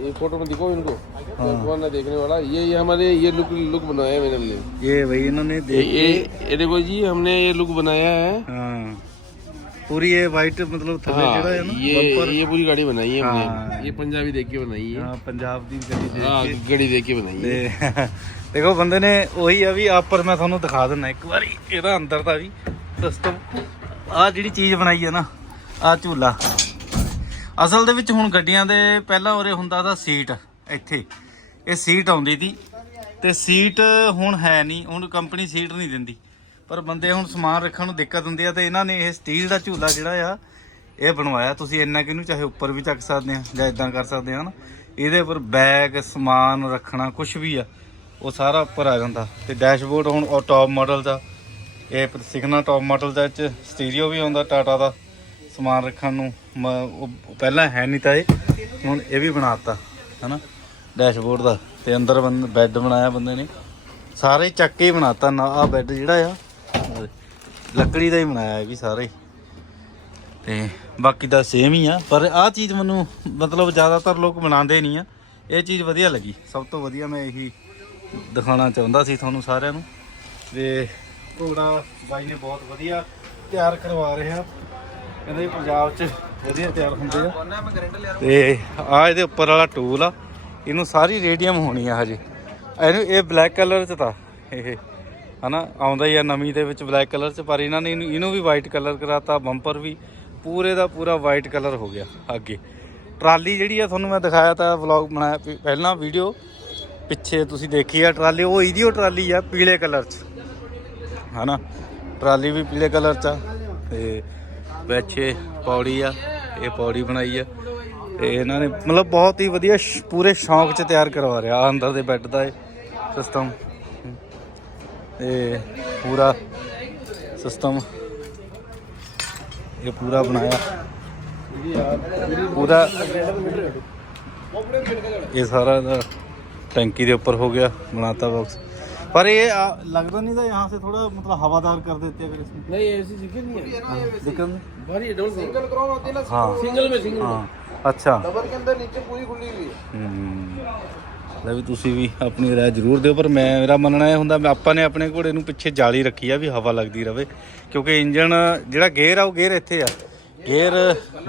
ये फ़ोटो में दिखो इनको। हाँ। देखने वाला? ये ये हमारे ये लुक लुक बनाया है मैंने ये भाई इन्होंने ये ये देखो जी हमने ये लुक बनाया है। हाँ। पूरी ये वाइट मतलब थले हाँ, ਜਿਹੜਾ ਹੈ ਨਾ ये ये पूरी गाड़ी बनाई है हाँ। हमने ये पंजाबी देख के बनाई है ਹਾਂ ਪੰਜਾਬ ਦੀ ਗੱਡੀ ਦੇਖ हाँ ਕੇ गाड़ी देख के बनाई है ਤੇ ਦੇਖੋ ਬੰਦੇ ਨੇ ਉਹੀ ਆ ਵੀ ਆਪਰ ਮੈਂ ਤੁਹਾਨੂੰ ਦਿਖਾ ਦਿੰਦਾ ਇੱਕ ਵਾਰੀ ਇਹਦਾ ਅੰਦਰ ਦਾ ਵੀ ਸਿਸਟਮ ਆ ਜਿਹੜੀ ਚੀਜ਼ ਬਣਾਈ ਹੈ ਨਾ ਆ ਝੂਲਾ ਅਸਲ ਦੇ ਵਿੱਚ ਹੁਣ ਗੱਡੀਆਂ ਦੇ ਪਹਿਲਾਂ ਉਰੇ ਹੁੰਦਾ ਦਾ ਸੀਟ ਇੱਥੇ ਇਹ ਸੀਟ ਆਉਂਦੀ ਸੀ ਤੇ ਸੀਟ ਹੁਣ ਹੈ ਨਹੀਂ ਹੁਣ ਕੰਪਨੀ ਸੀਟ ਨਹੀਂ ਦਿੰਦੀ ਪਰ ਬੰਦੇ ਹੁਣ ਸਮਾਨ ਰੱਖਣ ਨੂੰ ਦਿੱਕਤ ਹੁੰਦੀ ਆ ਤੇ ਇਹਨਾਂ ਨੇ ਇਹ ਸਟੀਲ ਦਾ ਝੂਲਾ ਜਿਹੜਾ ਆ, ਇਹ ਬਣਵਾਇਆ। ਤੁਸੀਂ ਇੰਨਾ ਕਿਨੂੰ ਚਾਹੇ ਉੱਪਰ ਵੀ ਚੱਕ ਸਕਦੇ ਆ ਜਾਂ ਇਦਾਂ ਕਰ ਸਕਦੇ ਆ ਨਾ ਇਹਦੇ ਉੱਪਰ ਬੈਗ, ਸਮਾਨ ਰੱਖਣਾ ਕੁਝ ਵੀ ਆ, ਉਹ ਸਾਰਾ ਉੱਪਰ ਆ ਜਾਂਦਾ। ਤੇ ਡੈਸ਼ਬੋਰਡ ਹੁਣ ਉਹ ਟੌਪ ਮਾਡਲ ਦਾ, ਇਹ ਸਿਗਨਾ ਟੌਪ ਮਾਡਲ ਦਾ ਚ ਸਟੀਰੀਓ ਵੀ ਆਉਂਦਾ ਟਾਟਾ ਦਾ। ਸਮਾਨ ਰੱਖਣ ਨੂੰ ਮ- ਉਹ ਪਹਿਲਾਂ ਹੈ ਨਹੀਂ ਤਾਂ ਇਹ, ਹੁਣ ਇਹ ਵੀ ਬਣਾਤਾ, ਹਨਾ? ਡੈਸ਼ਬੋਰਡ ਦਾ। ਤੇ ਅੰਦਰ ਬੰਦ ਬੈੱਡ ਬਣਾਇਆ ਬੰਦੇ ਨੇ। ਸਾਰੇ ਚੱਕ ਕੇ ਹੀ ਬਣਾਤਾ ਨਾ ਆ ਬੈੱਡ ਜਿਹੜਾ ਆ ਉਹ ਲੱਕੜੀ ਦਾ ਹੀ ਬਣਾਇਆ ਇਹ ਵੀ ਸਾਰੇ ਹੀ। ਤੇ ਬਾਕੀ ਦਾ ਸੇਮ ਹੀ ਆ, ਪਰ ਆਹ ਚੀਜ਼ ਮੈਨੂੰ ਮਤਲਬ ਜ਼ਿਆਦਾਤਰ ਲੋਕ ਬਣਾਉਂਦੇ ਨਹੀਂ ਆ। ਇਹ ਚੀਜ਼ ਵਧੀਆ ਲੱਗੀ। ਸਭ ਤੋਂ ਵਧੀਆ ਮੈਂ ਇਹੀ ਦਿਖਾਉਣਾ ਚਾਹੁੰਦਾ ਸੀ ਤੁਹਾਨੂੰ ਸਾਰਿਆਂ ਨੂੰ। ਤੇ ਘੋੜਾ ਬਾਈ ਨੇ ਬਹੁਤ ਵਧੀਆ ਤਿਆਰ ਕਰਵਾ ਰਿਹਾ। ਕਹਿੰਦੇ ਪੰਜਾਬ 'ਚ ਵਧੀਆ ਤਿਆਰ ਹੁੰਦੇ ਆ। ਤੇ ਆ ਇਹਦੇ ਉੱਪਰ ਵਾਲਾ ਟੂਲ ਆ। ਇਹਨੂੰ ਸਾਰੀ ਰੇਡੀਅਮ ਹੋਣੀ ਆ ਹਜੇ। ਇਹਨੂੰ ਇਹ ਬਲੈਕ ਕਲਰ 'ਚ ਤਾਂ ਇਹ ਹਨਾ, ਆਉਂਦਾ ਹੀ ਆ ਨਵੀਂ ਦੇ ਵਿੱਚ ਬਲੈਕ ਕਲਰ 'ਚ, ਪਰ ਇਹਨਾਂ ਨੇ ਇਹਨੂੰ ਇਹਨੂੰ ਵੀ ਵਾਈਟ ਕਲਰ ਕਰਾਤਾ ਬੰਪਰ ਵੀ, ਪੂਰੇ ਦਾ ਪੂਰਾ ਵਾਈਟ ਕਲਰ ਹੋ ਗਿਆ ਅੱਗੇ। ਟਰਾਲੀ ਜਿਹੜੀ ਆ, ਤੁਹਾਨੂੰ ਮੈਂ ਦਿਖਾਇਆ ਤਾਂ ਵਲੌਗ ਬਣਾਇਆ ਪਹਿ- ਪਹਿਲਾਂ ਵੀਡੀਓ ਪਿੱਛੇ ਤੁਸੀਂ ਦੇਖੀ ਆ ਟਰਾਲੀ, ਉਹ ਇਹਦੀ ਉਹ ਟਰਾਲੀ ਆ, ਪੀਲੇ ਕਲਰ 'ਚ। ਹਨਾ, ਟਰਾਲੀ ਵੀ ਪੀਲੇ ਕਲਰ 'ਚ ਆ, ਤੇ ਪਿੱਛੇ ਪੌੜੀ ਆ, ਇਹ ਪੌੜੀ ਬਣਾਈ ਆ, ਤੇ ਇਹਨਾਂ ਨੇ ਮਤਲਬ ਬਹੁਤ ਹੀ ਵਧੀਆ ਸ਼- ਪੂਰੇ ਸ਼ੌਂਕ 'ਚ ਤਿਆਰ ਕਰਵਾ ਰਿਹਾ, ਆਹ ਅੰਦਰ ਦੇ ਬੈੱਡ ਦਾ ਇਹ ਸਿਸਟਮ ये पूरा सिस्टम ये पूरा बनाया। पूरा ये सारा टंकी के ऊपर हो गया बनाता बॉक्स पर ये लगता नहीं था यहाँ से थोड़ा मतलब हवादार कर देते अगर इसमें। नहीं ऐसी नहीं है। हाँ, हाँ, सिंगल ना हाँ। सिंगल में सिंगल हाँ अच्छा। डबल के अंदर नीचे पूरी खुली हुई है। हम्म। ਲੈ ਵੀ ਤੁਸੀਂ ਵੀ ਆਪਣੀ ਰਾਏ ਜ਼ਰੂਰ ਦਿਓ ਪਰ ਮੈਂ ਮੇਰਾ ਮੰਨਣਾ ਇਹ ਹੁੰਦਾ ਵੀ ਆਪਾਂ ਨੇ ਆਪਣੇ ਘੋੜੇ ਨੂੰ ਪਿੱਛੇ ਜਾਲੀ ਰੱਖੀ ਆ ਵੀ ਹਵਾ ਲੱਗਦੀ ਰਵੇ ਕਿਉਂਕਿ ਇੰਜਨ ਜਿਹੜਾ ਗੇਅਰ ਆ ਉਹ ਗੇਅਰ ਇੱਥੇ ਆ ਗੇਅਰ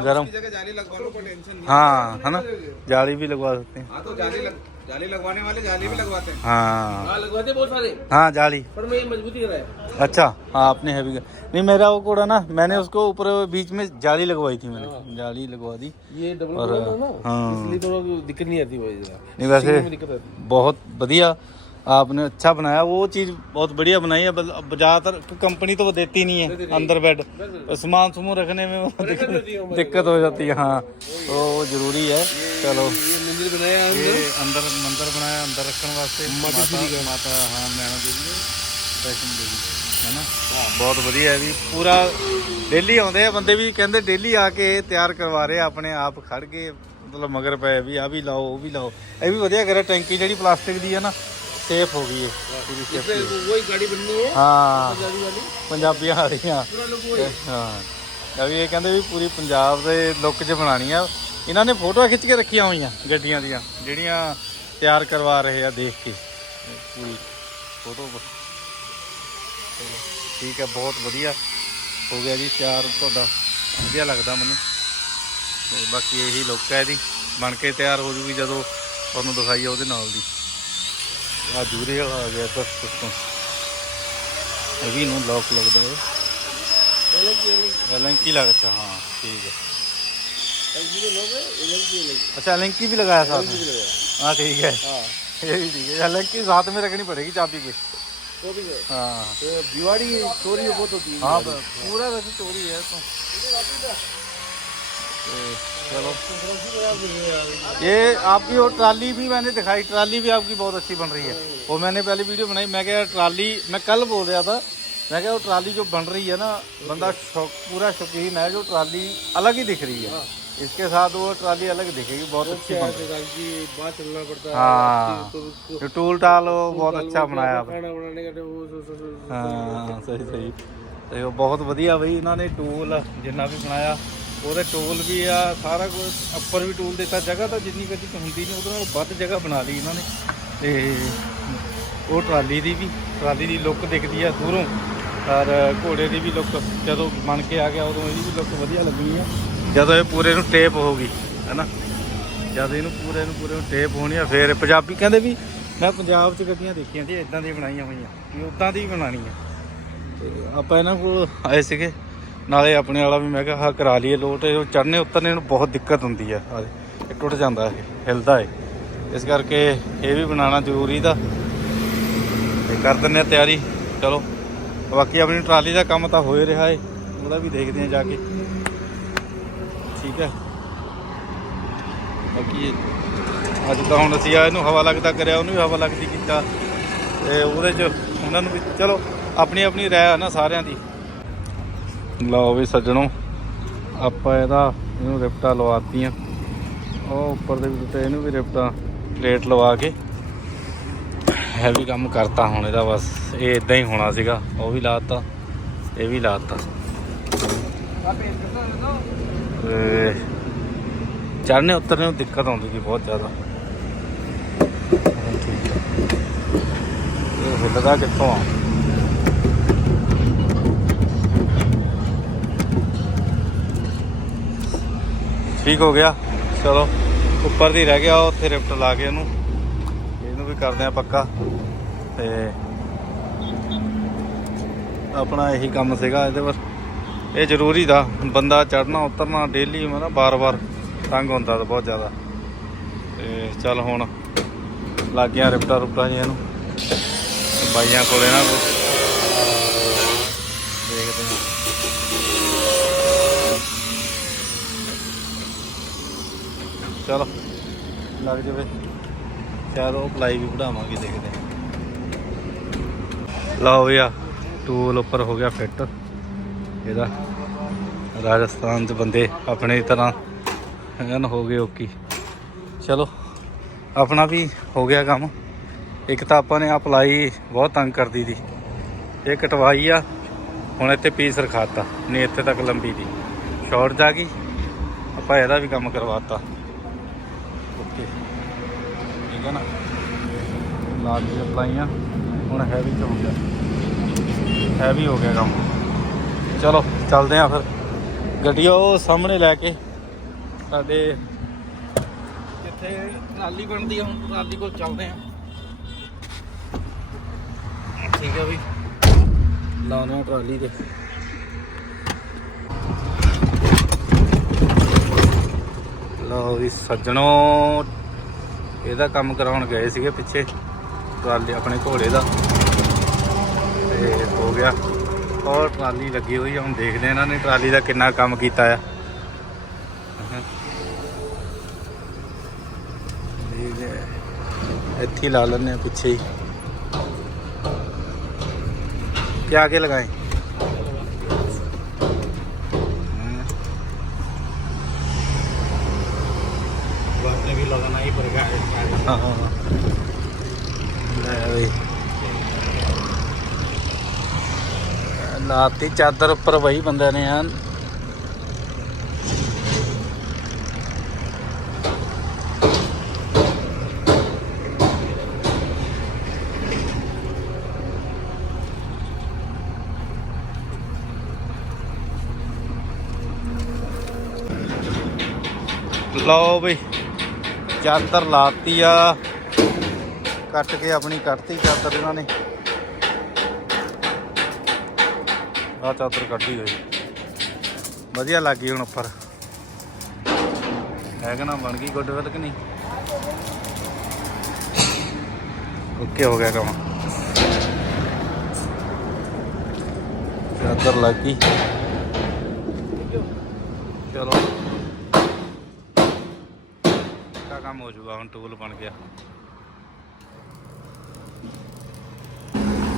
ਗਰਮ जगह जाली लगवा लो कोई टेंशन नहीं हाँ है ना जाली भी लगवा सकते हैं हाँ तो जाली लग, जाली लगवाने वाले जाली भी लगवाते हैं हाँ हाँ लगवाते बहुत सारे हाँ जाली पर मैं ये मजबूती कर रहा है अच्छा हाँ आपने हैवी नहीं मेरा वो कोड़ा ना मैंने उसको ऊपर बीच में जाली लगवाई थी मैंने जाली लगवा दी ये डबल और, क्रोम है ना हाँ। इसलिए थोड़ा दिक्कत नहीं आती भाई जरा नहीं वैसे में दिक्कत आती बहुत बढ़िया आपने अच्छा बनाया वो चीज़ बहुत बढ़िया बनाई है बल- अब ज़्यादातर कंपनी तो वो देती नहीं है अंदर बेड सामान सुमो रखने में वो दिक्कत, दिक्कत हो जाती है हाँ तो वो जरूरी है चलो ये मंदिर बनाया है ये अंदर अंदर मंदिर बनाया अंदर रखने वास्ते माता श्री का। माता हाँ नैना देवी ਵੈਸ਼ਨੋ ਦੇਵੀ ਹੈ ਨਾ ਬਹੁਤ ਵਧੀਆ ਹੈ ਵੀ ਪੂਰਾ ਡੇਲੀ ਆਉਂਦੇ ਆ ਬੰਦੇ ਵੀ ਕਹਿੰਦੇ ਡੇਲੀ ਆ ਕੇ ਤਿਆਰ ਕਰਵਾ ਰਹੇ ਆ ਆਪਣੇ ਆਪ ਖੜ ਕੇ ਮਤਲਬ ਮਗਰ ਪਏ ਵੀ ਆ ਵੀ ਲਾਓ ਉਹ ਵੀ ਲਾਓ ਇਹ ਵੀ ਵਧੀਆ ਕਰਿਆ ਟੈਂਕੀ ਜਿਹੜੀ ਪਲਾਸਟਿਕ ਦੀ ਹੈ ਨਾ ਸੇਫ ਹੋ गई है पूरी इस safety पे वही गाड़ी बननी है ਹਾਂ जाली वाली ਪੰਜਾਬੀਆਂ ਵਾਲੀਆਂ पूरा लोग वही ਹਾਂ ਇਹ ਵੀ ਇਹ ਕਹਿੰਦੇ ਵੀ ਪੂਰੀ ਪੰਜਾਬ ਦੇ ਲੁੱਕ 'ਚ ਬਣਾਣੀ ਆ ਇਹਨਾਂ ਨੇ ਫੋਟੋਆਂ ਖਿੱਚ ਕੇ ਰੱਖੀਆਂ ਹੋਈਆਂ ਗੱਡੀਆਂ ਦੀਆਂ ਜਿਹੜੀਆਂ ਤਿਆਰ ਕਰਵਾ ਰਹੇ ਆ ਦੇਖ ਕੇ ਇਹ ਪੂਰੀ ਫੋਟੋ ਚਲੋ ਠੀਕ ਹੈ ਬਹੁਤ ਵਧੀਆ ਹੋ ਗਿਆ ਜੀ ਤਿਆਰ ਤੁਹਾਡਾ ਵਧੀਆ ਲੱਗਦਾ ਮੈਨੂੰ ਤੇ ਬਾਕੀ ਇਹੀ ਲੁੱਕ ਹੈ ਇਹਦੀ ਬਣ ਕੇ ਤਿਆਰ ਹੋ ਜੂਗੀ ਜਦੋਂ ਤੁਹਾਨੂੰ ਦਿਖਾਈਏ ਉਹਦੇ ਨਾਲ ਦੀ ਆ ਦੂਰੇ ਵਾਲਾ ਆ ਗਿਆ ਤਾਂ ਸਿਸਟਮ ਇਹ ਵੀ ਨੂੰ ਲੋਕ ਲੱਗਦਾ ਹੈ एलंकी लगा अच्छा हाँ ठीक है अच्छा एलंकी भी लगाया साथ में हाँ ठीक है ये भी ठीक है एलंकी साथ में रखनी पड़ेगी चाबी पे हाँ दिवाड़ी चोरी बहुत होती है हाँ ब- पूरा वैसे चोरी है तो तो चलो ये आपकी वो ट्राली भी मैंने दिखाई ट्राली भी आपकी बहुत अच्छी बन रही है वो मैंने पहले वीडियो बनाई मैं क्या ट्राली मैं कल बोल रहा था मैं क्या वो ट्राली जो बन रही है ना बंदा शौक पूरा शौकीन है जो ट्राली अलग ही दिख रही है इसके साथ वो ट्राली अलग दिखेगी बहुत अच्छी बन रही है की बात चलना पड़ता है हाँ तो उसको जो टूल टाल वो बहुत अच्छा बनाया आपने खाना बनाने का तो वो सो- सो- सो- ਹਾਂ ਸਹੀ ਸਹੀ ਤੇ ਉਹ ਬਹੁਤ ਵਧੀਆ ਬਈ ਇਹਨਾਂ ਨੇ ਟੂਲ ਜਿੰਨਾ ਵੀ ਬਣਾਇਆ ਉਹਦੇ ਟੋਲ ਵੀ ਆ, ਸਾਰਾ ਕੁਝ ਉੱਪਰ ਵੀ ਟੂਲ ਦਿੱਤਾ। ਜਗ੍ਹਾ ਤਾਂ ਜਿੰਨੀ ਕਦੀ ਹੁੰਦੀ ਨਹੀਂ, ਉਹਦੇ ਨਾਲ ਵੱਧ ਜਗ੍ਹਾ ਬਣਾ ਲਈ ਇਹਨਾਂ ਨੇ। ਤੇ ਉਹ ਟਰਾਲੀ ਦੀ ਵੀ, ਟਰਾਲੀ ਦੀ ਲੁੱਕ ਦਿਖਦੀ ਆ ਦੂਰੋਂ। ਔਰ ਘੋੜੇ ਦੀ ਵੀ ਲੁੱਕ, ਜਦੋਂ ਬਣ ਕੇ ਆ ਗਿਆ, ਉਦੋਂ ਇਹਦੀ ਵੀ ਲੁੱਕ ਵਧੀਆ ਲੱਗਣੀ ਆ। ਜਦੋਂ ਇਹ ਪੂਰੇ ਨੂੰ ਟੇਪ ਹੋਊਗੀ ਹੈਨਾ? ਜਦ ਇਹਨੂੰ ਪੂਰੇ ਨੂੰ ਪੂਰੇ ਨੂੰ ਟੇਪ ਹੋਣੀ ਆ, ਫਿਰ ਪੰਜਾਬੀ ਕਹਿੰਦੇ ਵੀ, ਮੈਂ ਪੰਜਾਬ 'ਚ ਗੱਡੀਆਂ ਦੇਖੀਆਂ ਸੀ ਇਦਾਂ ਦੀਆਂ ਬਣਾਈਆਂ ਹੋਈਆਂ, ਵੀ ਉਦਾਂ ਦੀ ਹੀ ਬਣਾਉਣੀ ਆ। ਤੇ ਆਪਾਂ ਇਹਨਾਂ ਕੋਲ ਆਏ ਸੀਗੇ। ਨਾਲੇ ਆਪਣੇ ਵਾਲਾ ਵੀ ਮੈਂ ਕਿਹਾ, ਹਾਂ, ਕਰਾ ਲਈਏ ਲੋਟ। ਇਹ ਚੜਨੇ ਉਤਰਨੇ ਨੂੰ ਬਹੁਤ ਦਿੱਕਤ ਹੁੰਦੀ ਆ ਇਹ ਟੁੱਟ ਜਾਂਦਾ ਇਹ, ਹਿਲਦਾ ਹੈ ਇਸ ਕਰਕੇ ਇਹ ਵੀ ਬਣਾਉਣਾ ਜ਼ਰੂਰੀ ਦਾ। ਤੇ ਕਰ ਦਿੰਦੇ ਆ ਤਿਆਰੀ, ਚਲੋ। ਬਾਕੀ ਆਪਣੀ ਟਰਾਲੀ ਦਾ ਕੰਮ ਤਾਂ ਹੋ ਰਿਹਾ ਏ, ਉਹਦਾ ਵੀ ਦੇਖਦੇ ਆ ਜਾ ਕੇ। ਠੀਕ ਹੈ ਬਾਕੀ ਅੱਜ ਤਾਂ ਹੁਣ ਅਸੀਂ ਆ ਇਹਨੂੰ ਹਵਾ ਲੱਗਦਾ ਕਰਿਆ, ਉਹਨੂੰ ਵੀ ਹਵਾ ਲੱਗਦੀ ਕੀਤਾ। ਤੇ ਉਹਦੇ ਚ ਉਹਨਾਂ ਨੂੰ ਵੀ, ਚਲੋ ਆਪਣੀ ਆਪਣੀ ਰਾਏ ਆ ਨਾ ਸਾਰਿਆਂ ਦੀ। ਲਓ ਵੀ ਸੱਜਣੋ, ਆਪਾਂ ਇਹਦਾ ਇਹਨੂੰ ਰਿਪਟਾ ਲਵਾਤੀਆਂ। ਉਹ ਉੱਪਰ ਦੇ ਵੀ ਤੇ ਇਹਨੂੰ ਵੀ ਰਿਪਟਾ ਪਲੇਟ ਲਵਾ ਕੇ ਹੈਵੀ ਕੰਮ ਕਰਤਾ ਹੁਣ ਇਹਦਾ ਬਸ। ਇਹ ਇਦਾਂ ਹੀ ਹੋਣਾ ਸੀਗਾ, ਉਹ ਵੀ ਲਾਤਾ, ਇਹ ਵੀ ਲਾਤਾ। ਤੇ ਚੜ੍ਹਨੇ ਉਤਰਨੇ ਨੂੰ ਦਿੱਕਤ ਆਉਂਦੀ ਸੀ ਬਹੁਤ ਜ਼ਿਆਦਾ। ਹੁਣ ਠੀਕ ਇਹ ਹਿੱਲਦਾ ਕਿੱਥੋਂ ਆ? ਠੀਕ ਹੋ ਗਿਆ। ਚਲੋ, ਉੱਪਰ ਦੀ ਰਹਿ ਗਿਆ ਉੱਥੇ ਰਿਫਟ ਲਾ ਕੇ ਇਹਨੂੰ ਇਹਨੂੰ ਵੀ ਕਰਦੇ ਆ ਪੱਕਾ। ਤੇ ਆਪਣਾ ਇਹੀ ਕੰਮ ਸੀਗਾ ਇਹਦੇ ਪਰ। ਇਹ ਜ਼ਰੂਰੀ ਦਾ, ਬੰਦਾ ਚੜਨਾ ਉਤਰਨਾ ਡੇਲੀ ਮੈਂ ਨਾ ਬਾਰ-ਬਾਰ ਤੰਗ ਹੁੰਦਾ ਤਾਂ ਬਹੁਤ ਜ਼ਿਆਦਾ। ਤੇ ਚੱਲ ਹੁਣ ਲੱਗ ਗਿਆ ਰਿਪਟਾ ਰੁਪਟਾ ਜੀ ਇਹਨੂੰ ਬਾਈਆਂ ਕੋਲੇ ਨਾ ਕੁਛ ਦੇਖਦੇ ਹਾਂ। ਚਲ। ਲੱਗ ਜਾਵੇ। ਸ਼ਾਇਦ ਉਹ ਪਲਾਈ ਵੀ ਵਧਾਵਾਂਗੇ ਦੇਖਦੇ ਹਾਂ। ਲਓ ਵੀ ਆ ਟੂਲ ਉੱਪਰ ਹੋ ਗਿਆ ਫਿੱਟ ਇਹਦਾ ਰਾਜਸਥਾਨ ਚ ਬੰਦੇ ਆਪਣੇ ਤਰ੍ਹਾਂ ਐਨ ਹੋ ਗਏ ਓਕੀ ਚਲੋ, ਆਪਣਾ ਵੀ ਹੋ ਗਿਆ ਕੰਮ। ਇੱਕ ਤਾਂ ਆਪਾਂ ਨੇ ਆ ਬਹੁਤ ਤੰਗ ਕਰਦੀ ਦੀ ਇਹ ਕਟਵਾਈ ਆ, ਹੁਣ ਇੱਥੇ ਪੀਸ ਰਖਾਤਾ, ਨਹੀਂ ਇੱਥੇ ਤੱਕ ਲੰਬੀ ਦੀ। ਸ਼ਾਰਟ ਜਾ ਗਈ, ਆਪਾਂ ਇਹਦਾ ਵੀ ਕੰਮ ਕਰਵਾਤਾ। ਓਕੇ ਠੀਕ ਹੈ ਨਾ? ਲਾ ਦੀ ਪਲਾਈਆਂ ਹੁਣ ਹੈਵੀ ਚ ਹੋ ਗਿਆ। ਹੈਵੀ ਹੋ ਗਿਆ ਕੰਮ। ਚਲੋ, ਚੱਲਦੇ ਆ ਫਿਰ। ਗੱਡੀ ਉਹ ਸਾਹਮਣੇ ਲੈ ਕੇ। ਸਾਡੇ ਜਿੱਥੇ ਟਰਾਲੀ ਬਣਦੀ ਆ, ਹੁਣ ਟਰਾਲੀ ਕੋਲ ਚੱਲਦੇ ਆ ਠੀਕ ਆ ਵੀ। ਲਾਉਣੇ ਆ ਟਰਾਲੀ ਤੇ। ਲਓ ਵੀ ਸੱਜਣੋ, ਇਹਦਾ ਕੰਮ ਕਰਾਉਣ ਗਏ ਸੀਗੇ ਪਿੱਛੇ, ਟਰਾਲੀ ਆਪਣੇ ਘੋੜੇ ਦਾ। ਤੇ ਹੋ ਗਿਆ। ਔਰ ਟਰਾਲੀ ਲੱਗੀ ਹੋਈ ਆ, ਹੁਣ ਦੇਖਦੇ ਆ ਇਹਨਾਂ ਨੇ ਟਰਾਲੀ ਦਾ ਕਿੰਨਾ ਕੰਮ ਕੀਤਾ ਆ। ਇੱਥੇ ਲਾ ਲੈਣੇ ਆ ਪਿੱਛੇ ਹੀ। ਕੀ ਆਗੇ ਲਗਾਏ? ਹਾਂ ਹਾਂ ਲੈ ਬਈ। ਲਾਤੀ ਚਾਦਰ ਉੱਪਰ ਵਹੀ ਬੰਦੇ ਨੇ ਆ ਲਓ ਬਈ। ਚਾਦਰ ਲਾਤੀ ਆ। ਕੱਟ ਕੇ ਆਪਣੀ ਕੱਟਤੀ ਚਾਦਰ ਇਹਨਾਂ ਨੇ। ਆ ਚਾਦਰ ਕੱਢੀ ਹੋਈ। ਵਧੀਆ ਲੱਗ ਗਈ ਹੁਣ ਉੱਪਰ। ਹੈ ਕਿ ਨਾ, ਬਣ ਗਈ ਗੁੱਡ ਵਿਲ ਕਿ ਨਹੀਂ? ਓਕੇ, ਹੋ ਗਿਆ ਕੰਮ। ਚਾਦਰ ਲੱਗ ਗਈ। ਚਲੋ। ਕਾ ਹੁਣ ਟੂਲ ਬਣ ਗਿਆ।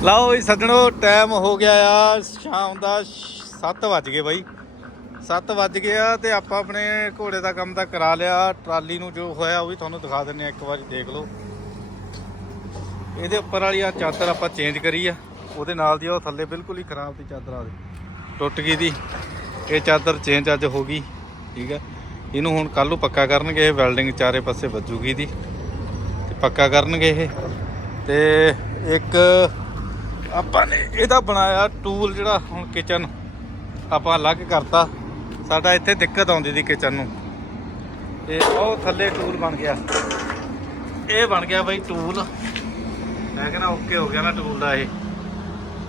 ਲਓ ਵੀ ਸੱਜਣੋ ਟਾਈਮ ਹੋ ਗਿਆ ਆ, ਸ਼ਾਮ ਦਾ 7 ਵੱਜ ਗਏ ਬਾਈ। 7 ਵੱਜ ਗਏ ਆ ਤੇ ਆਪਾਂ ਆਪਣੇ ਘੋੜੇ ਦਾ ਕੰਮ ਤਾਂ ਕਰਾ ਲਿਆ। ਟਰਾਲੀ ਨੂੰ ਜੋ ਹੋਇਆ ਉਹ ਵੀ ਤੁਹਾਨੂੰ ਦਿਖਾ ਦਿੰਨੇ ਆ ਇੱਕ ਵਾਰੀ ਦੇਖ ਲਓ। ਇਹਦੇ ਉੱਪਰ ਵਾਲੀ ਆ ਚਾਦਰ ਆਪਾਂ ਚੇਂਜ ਕਰੀ ਆ। ਉਹਦੇ ਨਾਲ ਦੀ ਉਹ ਥੱਲੇ ਬਿਲਕੁਲ ਹੀ ਖਰਾਬ ਸੀ ਚਾਦਰ ਆ ਟੁੱਟ ਗਈ ਦੀ। ਇਹ ਚਾਦਰ ਚੇਂਜ ਅੱਜ ਹੋ ਗਈ, ਠੀਕ ਹੈ। ਇਹਨੂੰ ਹੁਣ ਕੱਲ ਨੂੰ ਪੱਕਾ ਕਰਨਗੇ ਇਹ ਵੈਲਡਿੰਗ ਚਾਰੇ ਪਾਸੇ ਵੱਜੂਗੀ ਦੀ ਤੇ ਪੱਕਾ ਕਰਨਗੇ ਇਹ। ਤੇ ਇੱਕ ਆਪਾਂ ਨੇ ਇਹਦਾ ਬਣਾਇਆ ਟੂਲ ਜਿਹੜਾ ਹੁਣ ਕਿਚਨ ਆਪਾਂ ਅਲੱਗ ਕਰਤਾ। ਸਾਡਾ ਇੱਥੇ ਦਿੱਕਤ ਆਉਂਦੀ ਦੀ ਕਿਚਨ ਨੂੰ। ਤੇ ਉਹ ਥੱਲੇ ਟੂਲ ਬਣ ਗਿਆ। ਇਹ ਬਣ ਗਿਆ ਬਈ ਟੂਲ ਮੈਂ ਕਹਿੰਦਾ ਓਕੇ ਹੋ ਗਿਆ ਨਾ ਟੂਲ ਦਾ ਇਹ।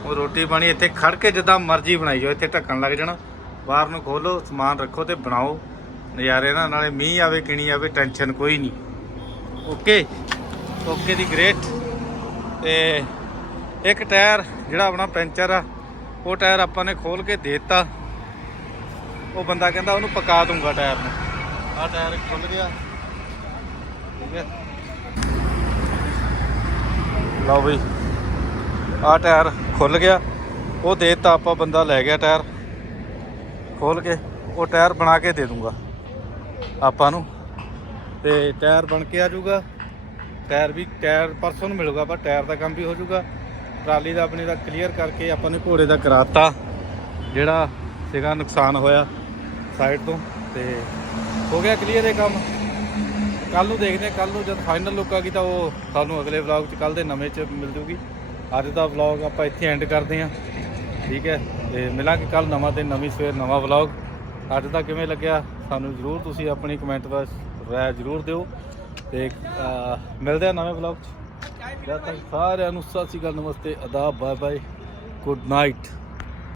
ਉਹ ਰੋਟੀ ਪਾਣੀ ਇੱਥੇ ਖੜ ਕੇ ਜਿੱਦਾਂ ਮਰਜ਼ੀ ਬਣਾਈ ਜਾਓ, ਇੱਥੇ ਢੱਕਣ ਲੱਗ ਜਾਣਾ। ਬਾਹਰ ਨੂੰ ਖੋਲੋ, ਸਮਾਨ ਰੱਖੋ ਤੇ ਬਣਾਓ। ਨਜ਼ਾਰੇ ਨਾਲ ਨਾਲੇ ਮੀਂਹ ਆਵੇ, ਕਿਣੀ ਆਵੇ ਟੈਨਸ਼ਨ ਕੋਈ ਨਹੀਂ। ਓਕੇ ਓਕੇ ਦੀ ਗ੍ਰੇਟ ਤੇ ਇੱਕ ਟਾਇਰ ਜਿਹੜਾ ਆਪਣਾ ਪੈਂਚਰ ਆ, ਉਹ ਟਾਇਰ ਆਪਾਂ ਨੇ ਖੋਲ ਕੇ ਦੇਤਾ। ਉਹ ਬੰਦਾ ਕਹਿੰਦਾ ਉਹਨੂੰ ਪਕਾ ਦੂੰਗਾ ਟਾਇਰ ਨੂੰ। ਆਹ ਟਾਇਰ ਖੁੱਲ ਗਿਆ। ਠੀਕ ਹੈ। ਲਓ ਬਈ ਆਹ ਟਾਇਰ ਖੁੱਲ ਗਿਆ। ਉਹ ਦੇਤਾ ਆਪਾਂ, ਬੰਦਾ ਲੈ ਗਿਆ ਟਾਇਰ ਖੋਲ ਕੇ, ਉਹ ਟਾਇਰ ਬਣਾ ਕੇ ਦੇ ਦੂੰਗਾ। ਆਪਾਂ ਨੂੰ। ਤੇ ਟਾਇਰ ਬਣ ਕੇ ਆ ਜਾਊਗਾ। ਟਾਇਰ ਵੀ, ਟਾਇਰ ਪਰਸੋਂ ਨੂੰ ਮਿਲੂਗਾ ਪਰ ਟਾਇਰ ਦਾ ਕੰਮ ਵੀ ਹੋ ਜਾਊਗਾ। ਟਰਾਲੀ ਦਾ ਆਪਣੀ ਦਾ ਕਲੀਅਰ ਕਰਕੇ ਆਪਾਂ ਨੇ ਘੋੜੇ ਦਾ ਕਰਾਤਾ, ਜਿਹੜਾ ਸੀਗਾ ਨੁਕਸਾਨ ਹੋਇਆ ਸਾਈਡ ਤੋਂ। ਤੇ ਹੋ ਗਿਆ ਕਲੀਅਰ ਇਹ ਕੰਮ। ਕੱਲ ਨੂੰ ਦੇਖਦੇ ਕੱਲ ਨੂੰ ਜਦ ਫਾਈਨਲ ਲੁੱਕ ਆ ਗਈ ਤਾਂ ਉਹ ਤੁਹਾਨੂੰ ਅਗਲੇ ਵਲੌਗ 'ਚ ਕੱਲ ਦੇ ਨਵੇਂ 'ਚ ਮਿਲ ਜੂਗੀ। ਅੱਜ ਦਾ ਵਲੌਗ ਆਪਾਂ ਇੱਥੇ ਐਂਡ ਕਰਦੇ ਹਾਂ। ਠੀਕ ਹੈ, ਤੇ ਮਿਲਾਂਗੇ ਕੱਲ ਨਵਾਂ ਤੇ ਨਵੀਂ ਸਵੇਰ ਨਵਾਂ ਵਲੌਗ ਅੱਜ ਦਾ ਕਿਵੇਂ ਲੱਗਿਆ? ਸਾਨੂੰ ਜਰੂਰ ਤੁਸੀਂ ਆਪਣੀ ਕਮੈਂਟ ਦਾ ਰਾਏ ਜਰੂਰ ਦਿਓ। ਤੇ ਅਹ, ਮਿਲਦੇ ਆ ਨਵੇਂ ਵਲੌਗ 'ਚ। ਜਦ ਤੱਕ ਸਾਰਿਆਂ ਨੂੰ ਸਤਿ ਸ਼੍ਰੀ ਅਕਾਲ ਨਮਸਤੇ ਅਦਾਬ ਬਾਏ ਬਾਏ ਗੁੱਡ ਨਾਈਟ।